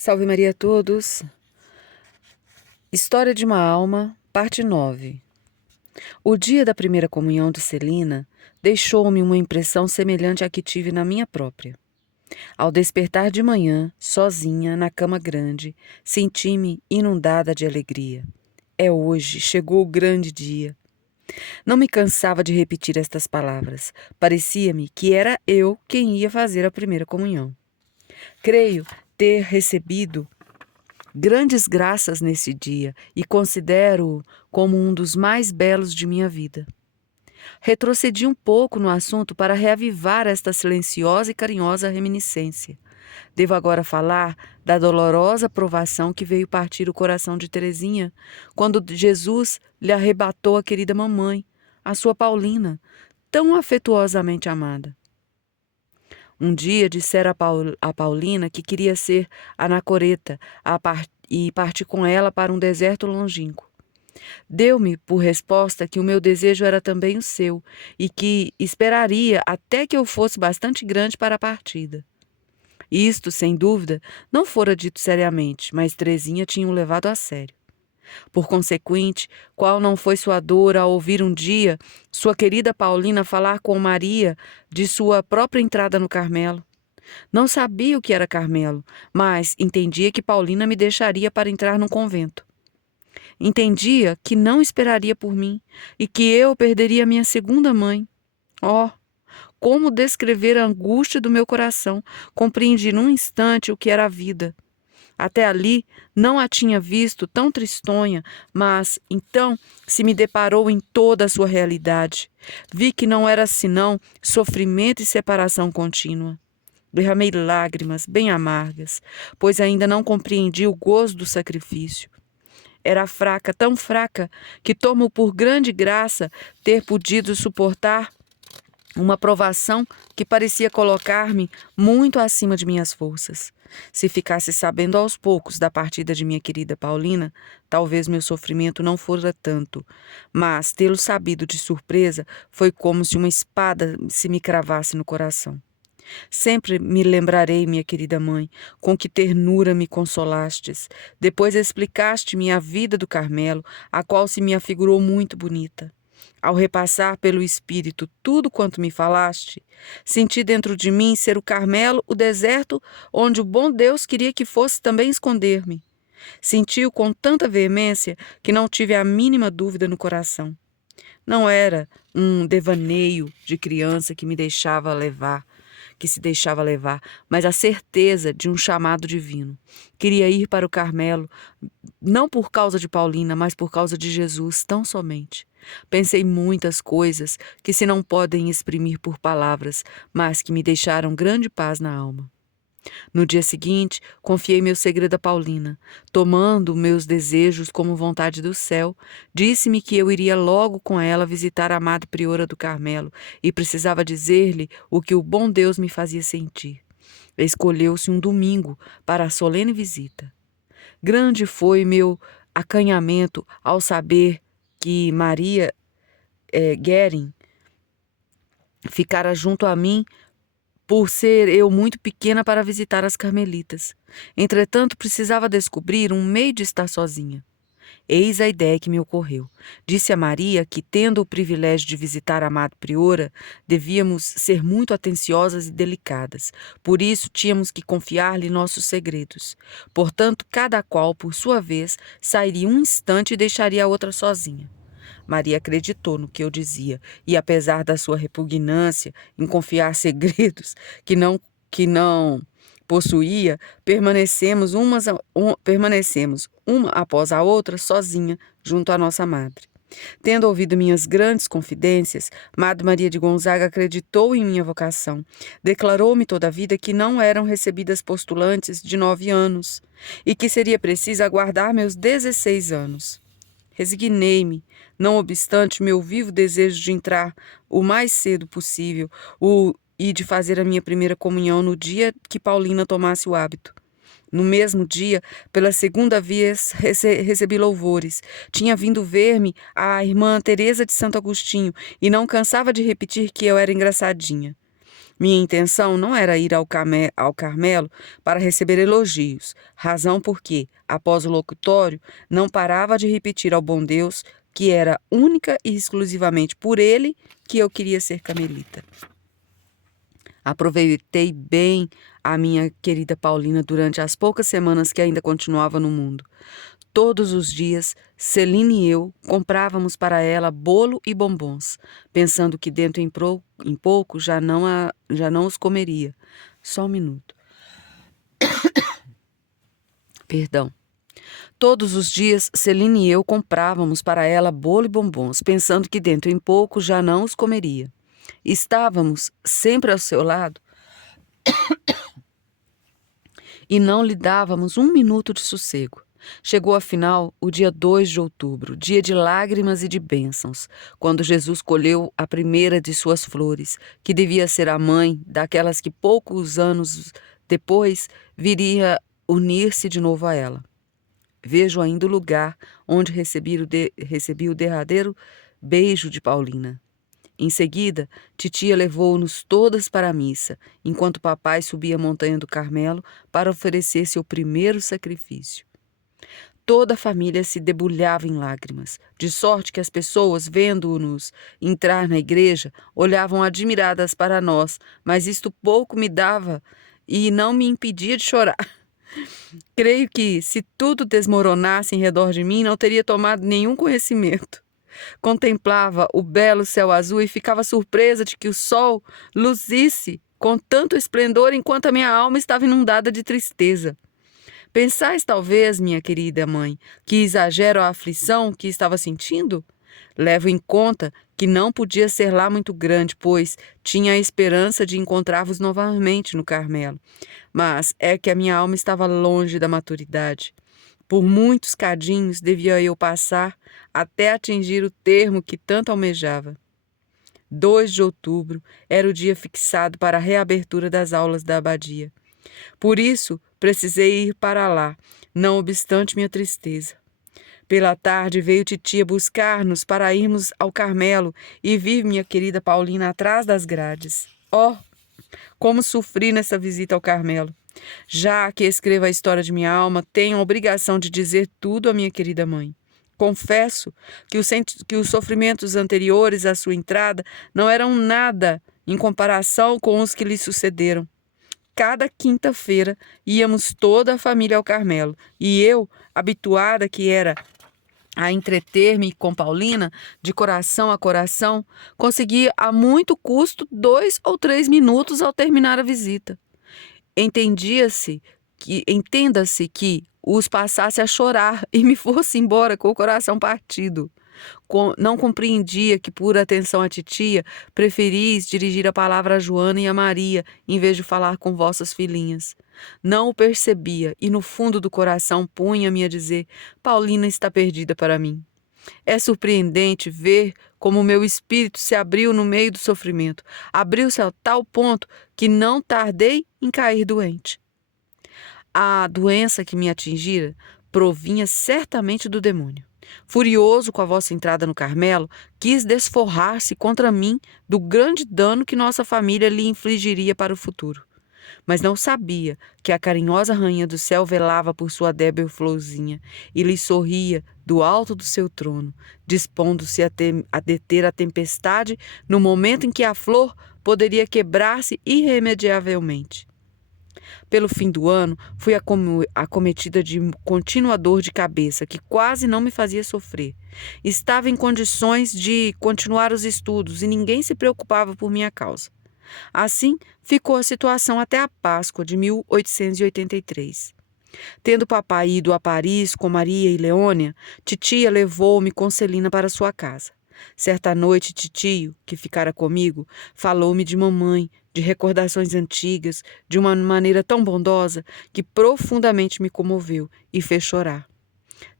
Salve Maria a todos! História de uma Alma, parte 9. O dia da primeira comunhão de Celina deixou-me uma impressão semelhante à que tive na minha própria. Ao despertar de manhã, sozinha, na cama grande, senti-me inundada de alegria. É hoje, chegou o grande dia. Não me cansava de repetir estas palavras. Parecia-me que era eu quem ia fazer a primeira comunhão. Creio ter recebido grandes graças nesse dia e considero-o como um dos mais belos de minha vida. Retrocedi um pouco no assunto para reavivar esta silenciosa e carinhosa reminiscência. Devo agora falar da dolorosa provação que veio partir o coração de Teresinha quando Jesus lhe arrebatou a querida mamãe, a sua Paulina, tão afetuosamente amada. Um dia dissera a Paulina que queria ser anacoreta e partir com ela para um deserto longínquo. Deu-me por resposta que o meu desejo era também o seu e que esperaria até que eu fosse bastante grande para a partida. Isto, sem dúvida, não fora dito seriamente, mas Teresinha tinha o levado a sério. Por consequente, qual não foi sua dor ao ouvir um dia sua querida Paulina falar com Maria de sua própria entrada no Carmelo? Não sabia o que era Carmelo, mas entendia que Paulina me deixaria para entrar no convento. Entendia que não esperaria por mim e que eu perderia minha segunda mãe. Oh, como descrever a angústia do meu coração! Compreendi num instante o que era a vida. Até ali não a tinha visto tão tristonha, mas então se me deparou em toda a sua realidade. Vi que não era senão sofrimento e separação contínua. Derramei lágrimas bem amargas, pois ainda não compreendi o gozo do sacrifício. Era fraca, tão fraca, que tomo por grande graça ter podido suportar uma provação que parecia colocar-me muito acima de minhas forças. Se ficasse sabendo aos poucos da partida de minha querida Paulina, talvez meu sofrimento não fora tanto, mas tê-lo sabido de surpresa foi como se uma espada se me cravasse no coração. Sempre me lembrarei, minha querida mãe, com que ternura me consolastes. Depois explicaste-me a vida do Carmelo, a qual se me afigurou muito bonita. Ao repassar pelo espírito tudo quanto me falaste, senti dentro de mim ser o Carmelo o deserto onde o bom Deus queria que fosse também esconder-me. Senti-o com tanta veemência que não tive a mínima dúvida no coração. Não era um devaneio de criança que se deixava levar, mas a certeza de um chamado divino. Queria ir para o Carmelo, não por causa de Paulina, mas por causa de Jesus, tão somente. Pensei muitas coisas que se não podem exprimir por palavras, mas que me deixaram grande paz na alma. No dia seguinte, confiei meu segredo a Paulina. Tomando meus desejos como vontade do céu, disse-me que eu iria logo com ela visitar a amada priora do Carmelo e precisava dizer-lhe o que o bom Deus me fazia sentir. Escolheu-se um domingo para a solene visita. Grande foi meu acanhamento ao saber que Maria Guerin ficara junto a mim por ser eu muito pequena para visitar as carmelitas. Entretanto, precisava descobrir um meio de estar sozinha. Eis a ideia que me ocorreu. Disse a Maria que, tendo o privilégio de visitar a amada priora, devíamos ser muito atenciosas e delicadas. Por isso, tínhamos que confiar-lhe nossos segredos. Portanto, cada qual, por sua vez, sairia um instante e deixaria a outra sozinha. Maria acreditou no que eu dizia e, apesar da sua repugnância em confiar segredos que não possuía, permanecemos uma após a outra sozinha junto à nossa madre. Tendo ouvido minhas grandes confidências, Madre Maria de Gonzaga acreditou em minha vocação. Declarou-me toda a vida que não eram recebidas postulantes de 9 anos e que seria preciso aguardar meus 16 anos. Resignei-me, não obstante meu vivo desejo de entrar o mais cedo possível e de fazer a minha primeira comunhão no dia que Paulina tomasse o hábito. No mesmo dia, pela segunda vez, recebi louvores. Tinha vindo ver-me a irmã Teresa de Santo Agostinho e não cansava de repetir que eu era engraçadinha. Minha intenção não era ir ao Carmelo para receber elogios, razão porque, após o locutório, não parava de repetir ao bom Deus que era única e exclusivamente por ele que eu queria ser carmelita. Aproveitei bem a minha querida Paulina durante as poucas semanas que ainda continuava no mundo. Todos os dias, Celine e eu comprávamos para ela bolo e bombons, pensando que dentro em pouco já não os comeria. Só um minuto. Perdão. Todos os dias, Celine e eu comprávamos para ela bolo e bombons, pensando que dentro em pouco já não os comeria. Estávamos sempre ao seu lado e não lhe dávamos um minuto de sossego. Chegou afinal o dia 2 de outubro, dia de lágrimas e de bênçãos, quando Jesus colheu a primeira de suas flores, que devia ser a mãe daquelas que poucos anos depois viria unir-se de novo a ela. Vejo ainda o lugar onde recebi o derradeiro beijo de Paulina. Em seguida, titia levou-nos todas para a missa, enquanto papai subia a montanha do Carmelo para oferecer seu primeiro sacrifício. Toda a família se debulhava em lágrimas, de sorte que as pessoas, vendo-nos entrar na igreja, olhavam admiradas para nós, mas isto pouco me dava e não me impedia de chorar. Creio que, se tudo desmoronasse em redor de mim, não teria tomado nenhum conhecimento. Contemplava o belo céu azul e ficava surpresa de que o sol luzisse com tanto esplendor enquanto a minha alma estava inundada de tristeza. Pensais, talvez, minha querida mãe, que exagero a aflição que estava sentindo? Levo em conta que não podia ser lá muito grande, pois tinha a esperança de encontrar-vos novamente no Carmelo. Mas é que a minha alma estava longe da maturidade. Por muitos cadinhos devia eu passar até atingir o termo que tanto almejava. 2 de outubro era o dia fixado para a reabertura das aulas da abadia. Por isso, precisei ir para lá, não obstante minha tristeza. Pela tarde veio titia buscar-nos para irmos ao Carmelo e vi minha querida Paulina atrás das grades. Oh, como sofri nessa visita ao Carmelo! Já que escrevo a história de minha alma, tenho a obrigação de dizer tudo à minha querida mãe. Confesso que os sofrimentos anteriores à sua entrada não eram nada em comparação com os que lhe sucederam. Cada quinta-feira íamos toda a família ao Carmelo, e eu, habituada que era a entreter-me com Paulina, de coração a coração, conseguia a muito custo 2 ou 3 minutos ao terminar a visita. Entenda-se que os passasse a chorar e me fosse embora com o coração partido. Não compreendia que, por atenção à titia, preferis dirigir a palavra a Joana e a Maria, em vez de falar com vossas filhinhas. Não o percebia e, no fundo do coração, punha-me a dizer: Paulina está perdida para mim. É surpreendente ver como o meu espírito se abriu no meio do sofrimento. Abriu-se a tal ponto que não tardei em cair doente. A doença que me atingira provinha certamente do demônio. Furioso com a vossa entrada no Carmelo, quis desforrar-se contra mim do grande dano que nossa família lhe infligiria para o futuro. Mas não sabia que a carinhosa rainha do céu velava por sua débil florzinha e lhe sorria do alto do seu trono, dispondo-se a deter a tempestade no momento em que a flor poderia quebrar-se irremediavelmente. Pelo fim do ano, fui acometida de contínua dor de cabeça, que quase não me fazia sofrer. Estava em condições de continuar os estudos e ninguém se preocupava por minha causa. Assim, ficou a situação até a Páscoa de 1883. Tendo papai ido a Paris com Maria e Leônia, titia levou-me com Celina para sua casa. Certa noite, titio, que ficara comigo, falou-me de mamãe, de recordações antigas, de uma maneira tão bondosa que profundamente me comoveu e fez chorar.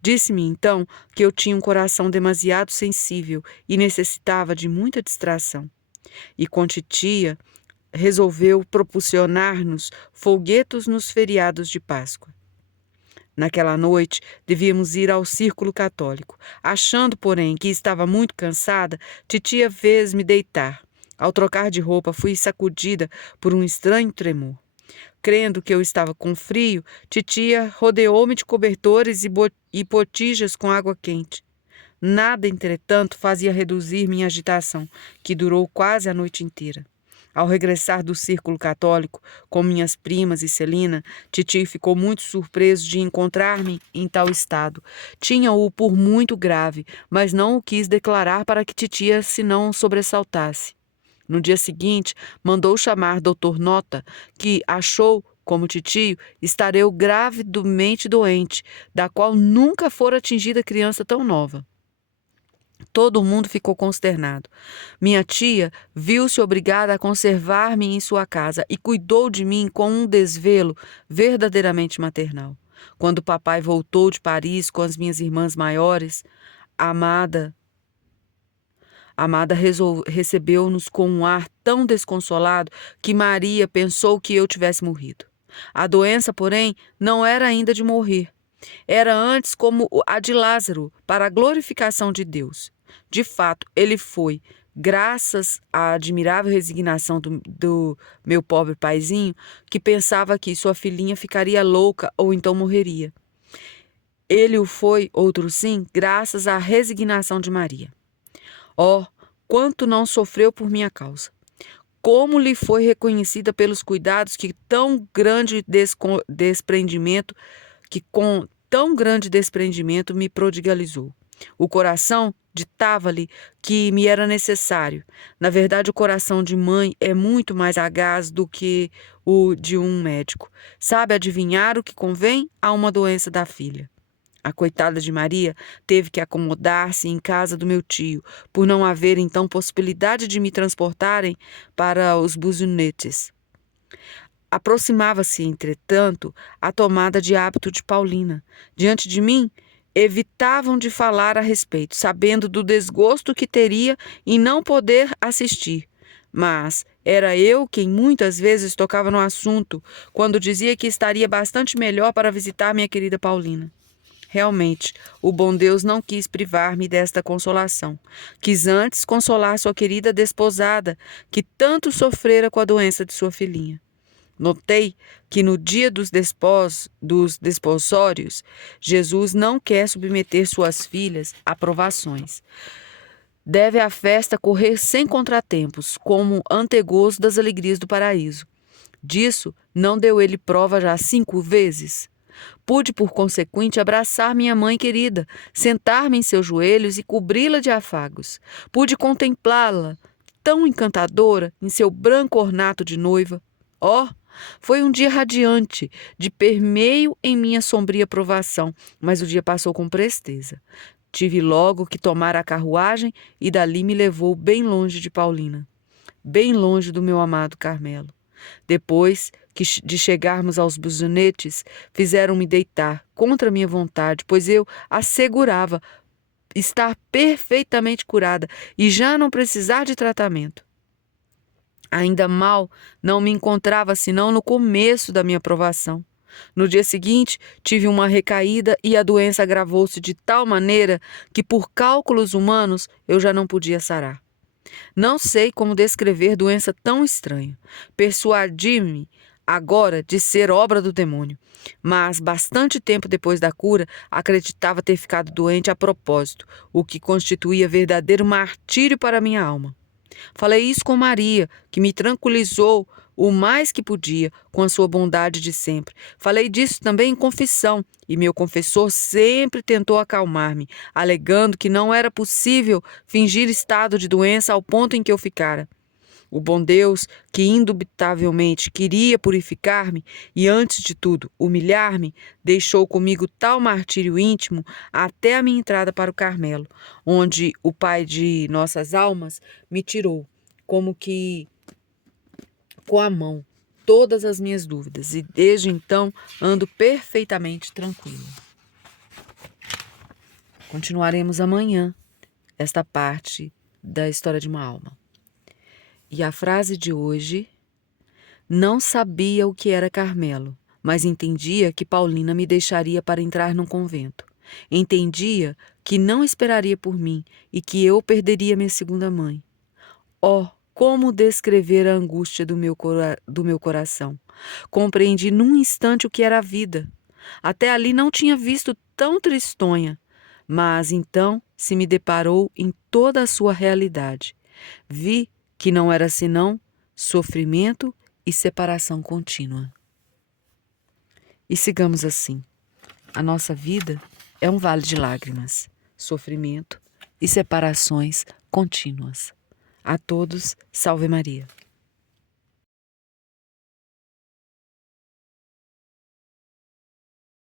Disse-me, então, que eu tinha um coração demasiado sensível e necessitava de muita distração. E com titia, resolveu proporcionar-nos folguetos nos feriados de Páscoa. Naquela noite, devíamos ir ao círculo católico. Achando, porém, que estava muito cansada, titia fez-me deitar. Ao trocar de roupa, fui sacudida por um estranho tremor. Crendo que eu estava com frio, titia rodeou-me de cobertores e botijas com água quente. Nada, entretanto, fazia reduzir minha agitação, que durou quase a noite inteira. Ao regressar do círculo católico com minhas primas e Celina, titio ficou muito surpreso de encontrar-me em tal estado. Tinha-o por muito grave, mas não o quis declarar para que titia se não sobressaltasse. No dia seguinte, mandou chamar Dr. Nota, que achou, como titio, estar eu gravemente doente, da qual nunca fora atingida criança tão nova. Todo mundo ficou consternado. Minha tia viu-se obrigada a conservar-me em sua casa e cuidou de mim com um desvelo verdadeiramente maternal. Quando papai voltou de Paris com as minhas irmãs maiores, Amada recebeu-nos com um ar tão desconsolado que Maria pensou que eu tivesse morrido. A doença, porém, não era ainda de morrer. Era antes como a de Lázaro, para a glorificação de Deus. De fato, ele foi, graças à admirável resignação do meu pobre paizinho, que pensava que sua filhinha ficaria louca ou então morreria. Ele o foi, outro sim, graças à resignação de Maria. Oh, quanto não sofreu por minha causa! Como lhe foi reconhecida pelos cuidados que com tão grande desprendimento me prodigalizou. O coração ditava-lhe que me era necessário. Na verdade, o coração de mãe é muito mais sagaz do que o de um médico. Sabe adivinhar o que convém a uma doença da filha. A coitada de Maria teve que acomodar-se em casa do meu tio, por não haver então possibilidade de me transportarem para os Buzonetes. Aproximava-se, entretanto, a tomada de hábito de Paulina. Diante de mim, evitavam de falar a respeito, sabendo do desgosto que teria em não poder assistir. Mas era eu quem muitas vezes tocava no assunto, quando dizia que estaria bastante melhor para visitar minha querida Paulina. Realmente, o bom Deus não quis privar-me desta consolação. Quis antes consolar sua querida desposada, que tanto sofrera com a doença de sua filhinha. Notei que no dia dos desposórios, Jesus não quer submeter suas filhas a provações. Deve a festa correr sem contratempos, como antegozo das alegrias do paraíso. Disso não deu ele prova já 5 vezes? Pude, por consequente, abraçar minha mãe querida, sentar-me em seus joelhos e cobri-la de afagos. Pude contemplá-la, tão encantadora, em seu branco ornato de noiva. Oh, foi um dia radiante, de permeio em minha sombria provação, mas o dia passou com presteza. Tive logo que tomar a carruagem e dali me levou bem longe de Paulina, bem longe do meu amado Carmelo. Depois de chegarmos aos Buzonetes, fizeram-me deitar, contra minha vontade, pois eu assegurava estar perfeitamente curada e já não precisar de tratamento. Ainda mal não me encontrava senão no começo da minha provação. No dia seguinte, tive uma recaída e a doença agravou-se de tal maneira que, por cálculos humanos, eu já não podia sarar. Não sei como descrever doença tão estranha. Persuadi-me agora de ser obra do demônio, mas bastante tempo depois da cura acreditava ter ficado doente a propósito, o que constituía verdadeiro martírio para minha alma. Falei isso com Maria, que me tranquilizou o mais que podia, com a sua bondade de sempre. Falei disso também em confissão, e meu confessor sempre tentou acalmar-me, alegando que não era possível fingir estado de doença ao ponto em que eu ficara. O bom Deus, que indubitavelmente queria purificar-me e, antes de tudo, humilhar-me, deixou comigo tal martírio íntimo até a minha entrada para o Carmelo, onde o Pai de nossas almas me tirou, como que com a mão, todas as minhas dúvidas, e desde então ando perfeitamente tranquila. Continuaremos amanhã esta parte da história de uma alma. E a frase de hoje: não sabia o que era Carmelo, mas entendia que Paulina me deixaria para entrar num convento. Entendia que não esperaria por mim e que eu perderia minha segunda mãe. Oh, Como descrever a angústia do meu coração? Compreendi num instante o que era a vida. Até ali não tinha visto tão tristonha, mas então se me deparou em toda a sua realidade. Vi que não era senão sofrimento e separação contínua. E sigamos assim. A nossa vida é um vale de lágrimas, sofrimento e separações contínuas. A todos, salve Maria.